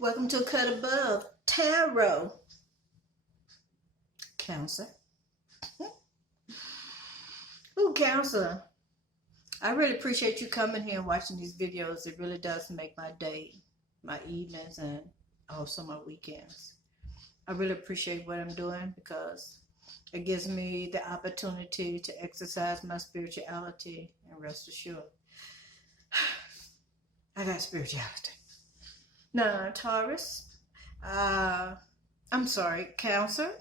Welcome to Cut Above Tarot. Counselor. Ooh, counselor. I really appreciate you coming here and watching these videos. It really does make my day, my evenings, and also my weekends. I really appreciate what I'm doing because it gives me the opportunity to exercise my spirituality, and rest assured, I got spirituality. Now, Taurus, I'm sorry, Counselor,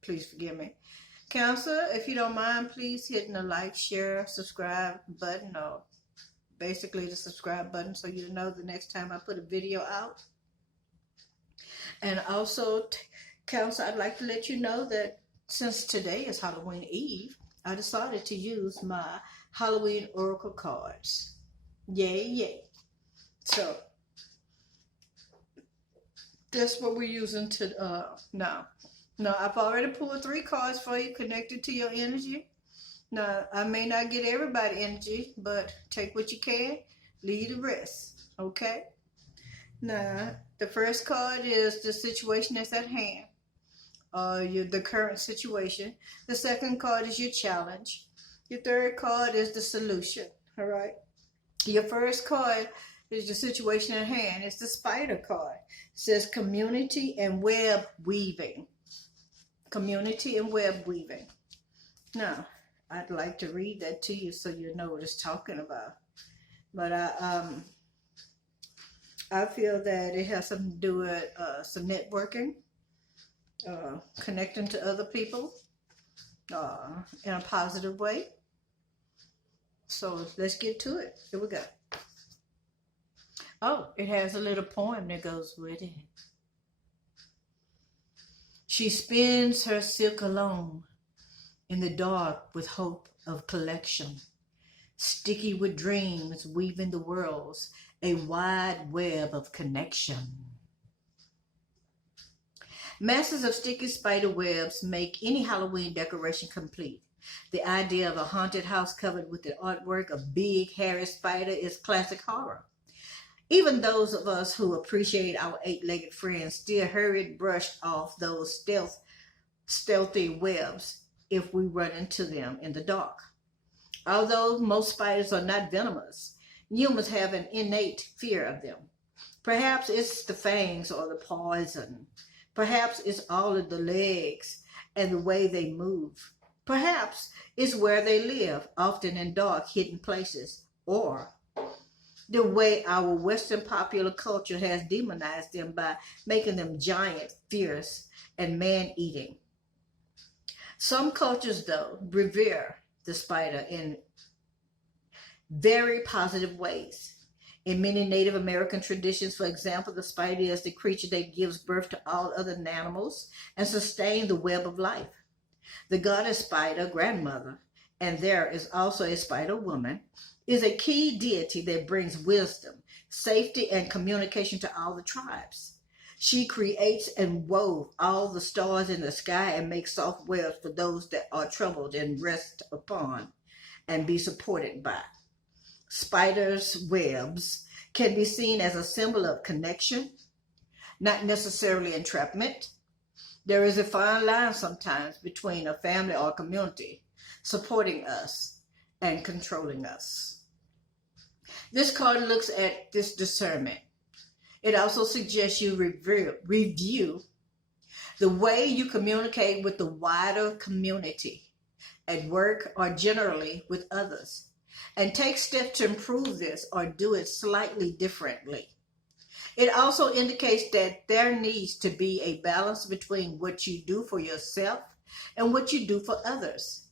please forgive me. Counselor, if you don't mind, please hitting the like, share, subscribe button, or basically the subscribe button so you know the next time I put a video out. And also, Counselor, I'd like to let you know that since today is Halloween Eve, I decided to use my Halloween Oracle cards. Yay, yay. So, that's what we're using to now. Now, I've already pulled 3 cards for you connected to your energy. Now, I may not get everybody energy, but take what you can, leave the rest, okay? Now, the first card is the situation that's at hand, the current situation. The second card is your challenge. Your third card is the solution, all right? Your first card is the situation at hand. It's the spider card. It says community and web weaving. Community and web weaving. Now, I'd like to read that to you so you know what it's talking about. But I feel that it has something to do with some networking, connecting to other people in a positive way. So let's get to it. Here we go. Oh, it has a little poem that goes with it. She spins her silk alone in the dark with hope of collection, sticky with dreams weaving the worlds, a wide web of connection. Masses of sticky spider webs make any Halloween decoration complete. The idea of a haunted house covered with the artwork of big hairy spider is classic horror. Even those of us who appreciate our 8-legged friends still hurried brushed off those stealthy webs if we run into them in the dark. Although most spiders are not venomous, humans have an innate fear of them. Perhaps it's the fangs or the poison. Perhaps it's all of the legs and the way they move. Perhaps it's where they live, often in dark, hidden places, or the way our Western popular culture has demonized them by making them giant, fierce, and man-eating. Some cultures, though, revere the spider in very positive ways. In many Native American traditions, for example, the spider is the creature that gives birth to all other animals and sustains the web of life. The goddess spider, grandmother, and there is also a spider woman, is a key deity that brings wisdom, safety, and communication to all the tribes. She creates and wove all the stars in the sky and makes soft webs for those that are troubled and rest upon and be supported by. Spiders' webs can be seen as a symbol of connection, not necessarily entrapment. There is a fine line sometimes between a family or community supporting us and controlling us. This card looks at this discernment. It also suggests you review the way you communicate with the wider community, at work, or generally with others, and take steps to improve this or do it slightly differently. It also indicates that there needs to be a balance between what you do for yourself and what you do for others.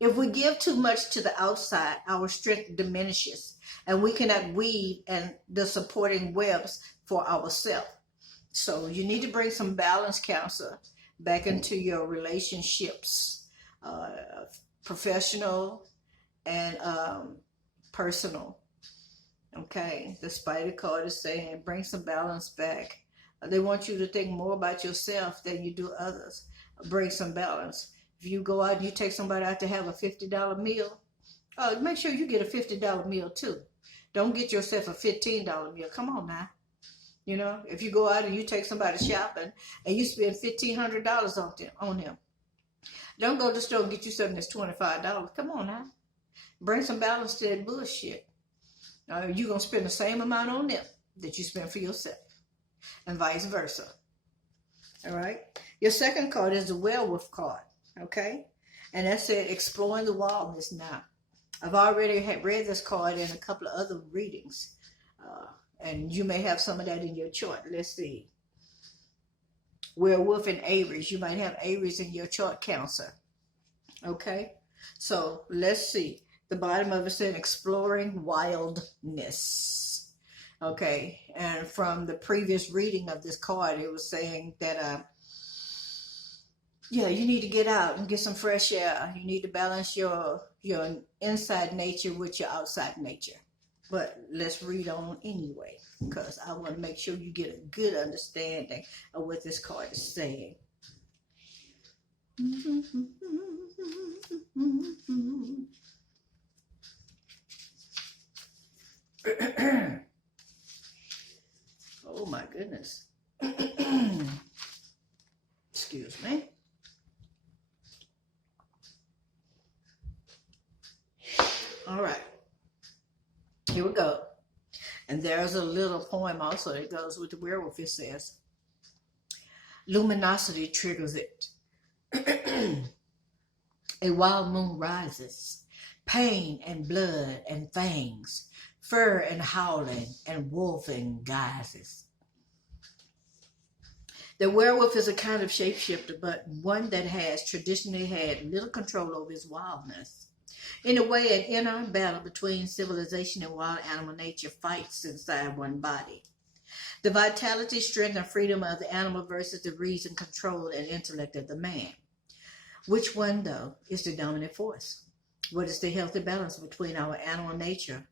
If we give too much to the outside, our strength diminishes, and we cannot weave and the supporting webs for ourselves. So you need to bring some balance, counselor, back into your relationships, professional and personal. Okay, the spider card is saying bring some balance back. They want you to think more about yourself than you do others. Bring some balance. If you go out and you take somebody out to have a $50 meal, make sure you get a $50 meal too. Don't get yourself a $15 meal. Come on now. You know, if you go out and you take somebody shopping and you spend $1,500 on them, don't go to the store and get you something that's $25. Come on now. Bring some balance to that bullshit. You're going to spend the same amount on them that you spend for yourself, and vice versa. All right. Your second card is the Werewolf card. Okay. And that said, exploring the wildness now. I've already read this card in a couple of other readings. And you may have some of that in your chart. Let's see. Werewolf and Aries. You might have Aries in your chart, Cancer. Okay. So let's see. The bottom of it said exploring wildness. Okay. And from the previous reading of this card, it was saying that, yeah, you need to get out and get some fresh air. You need to balance your inside nature with your outside nature. But let's read on anyway, because I want to make sure you get a good understanding of what this card is saying. Oh my goodness. Excuse me. All right. Here we go. And there's a little poem also that goes with the werewolf. It says, luminosity triggers it. A wild moon rises, pain and blood and fangs, fur and howling and wolfing guises. The werewolf is a kind of shapeshifter, but one that has traditionally had little control over his wildness. In a way, an inner battle between civilization and wild animal nature fights inside one body. The vitality, strength, and freedom of the animal versus the reason, control, and intellect of the man. Which one, though, is the dominant force? What is the healthy balance between our animal nature?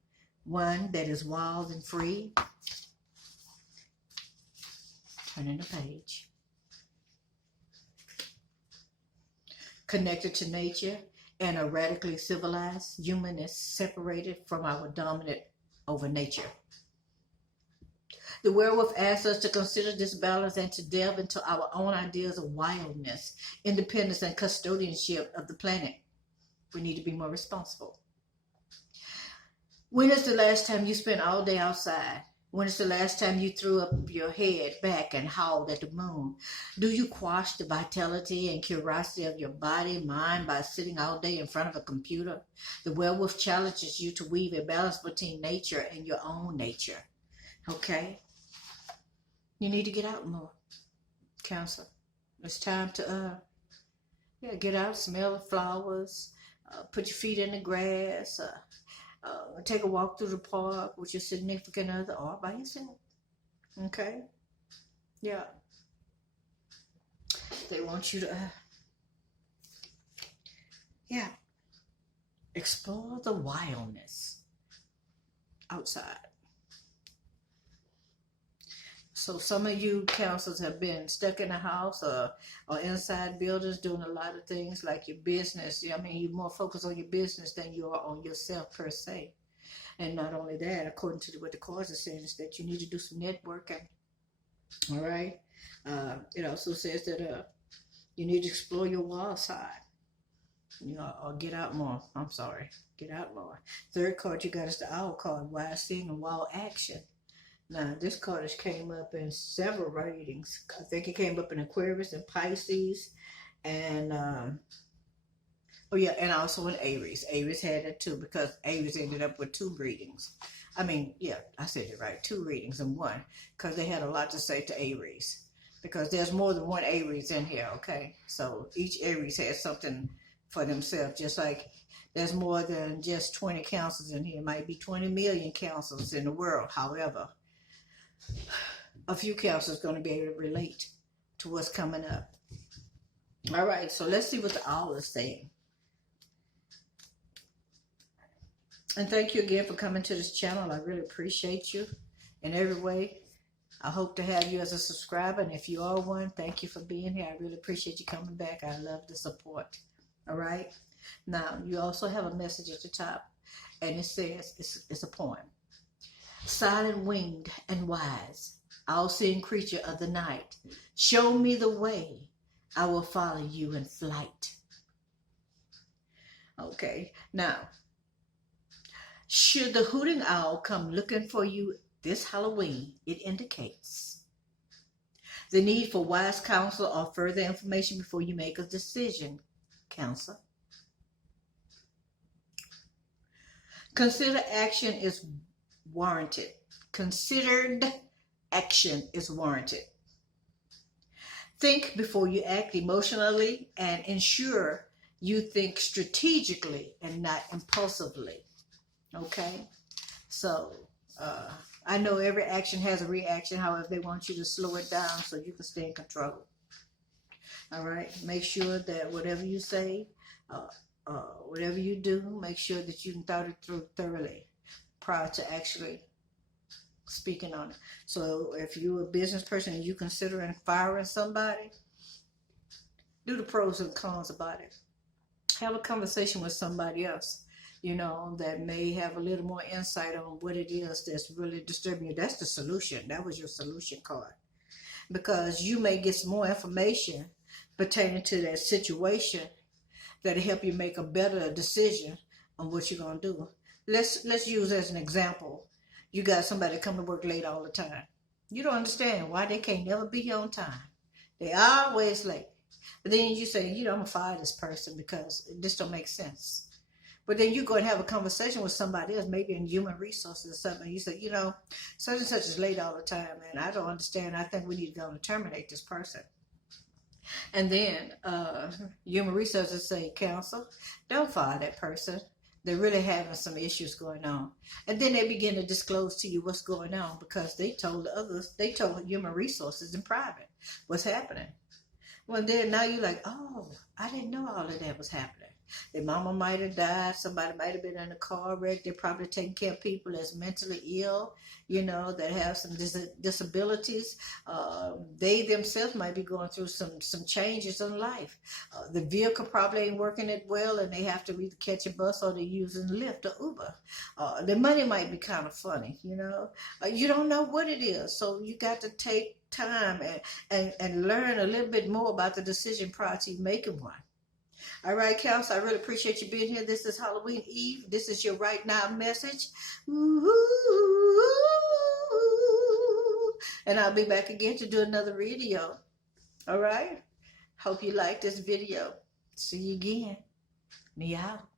One that is wild and free. Turning the page. Connected to nature and a radically civilized human is separated from our dominant over nature. The werewolf asks us to consider this balance and to delve into our own ideas of wildness, independence, and custodianship of the planet. We need to be more responsible. When is the last time you spent all day outside? When is the last time you threw up your head back and howled at the moon? Do you quash the vitality and curiosity of your body, mind by sitting all day in front of a computer? The werewolf challenges you to weave a balance between nature and your own nature. Okay? You need to get out more, Cancer. It's time to get out, smell the flowers, put your feet in the grass, take a walk through the park with your significant other or by yourself. Okay? Yeah. They want you to, explore the wildness outside. So some of you counselors have been stuck in a house or inside buildings doing a lot of things like your business. I mean, you're more focused on your business than you are on yourself per se. And not only that, according to what the cards are saying, is that you need to do some networking. All right? It also says that you need to explore your wild side. You know, or get out more. I'm sorry. Get out more. Third card you got is the Owl card, wild seeing and wild action. Now, this card has came up in several readings. I think it came up in Aquarius and Pisces, and and also in Aries. Aries had it too, because Aries ended up with 2 readings. I mean, yeah, I said it right, 2 readings in one, because they had a lot to say to Aries. Because there's more than one Aries in here, okay? So each Aries has something for themselves, just like there's more than just 20 counselors in here. It might be 20 million counselors in the world. However, a few counselors are going to be able to relate to what's coming up. All right, so let's see what the owl is saying. And thank you again for coming to this channel. I really appreciate you in every way. I hope to have you as a subscriber, and if you are one, thank you for being here. I really appreciate you coming back. I love the support. All right. Now, you also have a message at the top, and it says, it's a poem. Silent, winged, and wise, all-seeing creature of the night. Show me the way. I will follow you in flight. Okay, now, should the hooting owl come looking for you this Halloween, it indicates the need for wise counsel or further information before you make a decision. Counsel. Consider action is warranted. Considered action is warranted. Think before you act emotionally and ensure you think strategically and not impulsively. Okay? So, I know every action has a reaction. However, they want you to slow it down so you can stay in control. All right? Make sure that whatever you say, whatever you do, make sure that you can thought it through thoroughly prior to actually speaking on it. So if you're a business person and you're considering firing somebody, do the pros and cons about it. Have a conversation with somebody else, you know, that may have a little more insight on what it is that's really disturbing you. That's the solution. That was your solution card. Because you may get some more information pertaining to that situation that'll help you make a better decision on what you're going to do. Let's use as an example. You got somebody come to work late all the time. You don't understand why they can't never be here on time. They always late. But then you say, you know, I'm going to fire this person because this don't make sense. But then you go and have a conversation with somebody else, maybe in human resources or something. And you say, you know, such and such is late all the time, and I don't understand. I think we need to go and terminate this person. And then human resources say, counsel, don't fire that person. They're really having some issues going on. And then they begin to disclose to you what's going on because they told others, they told human resources in private what's happening. Well, then now you're like, oh, I didn't know all of that was happening. Their mama might have died. Somebody might have been in a car wreck. They're probably taking care of people that's mentally ill, you know, that have some disabilities. They themselves might be going through some changes in life. The vehicle probably ain't working it well, and they have to either catch a bus or they're using Lyft or Uber. The money might be kind of funny, you know. You don't know what it is, so you got to take time and learn a little bit more about the decision prior to you making one. All right, counsel, I really appreciate you being here. This is Halloween Eve. This is your right now message. Ooh, and I'll be back again to do another video. All right? Hope you like this video. See you again. Me out.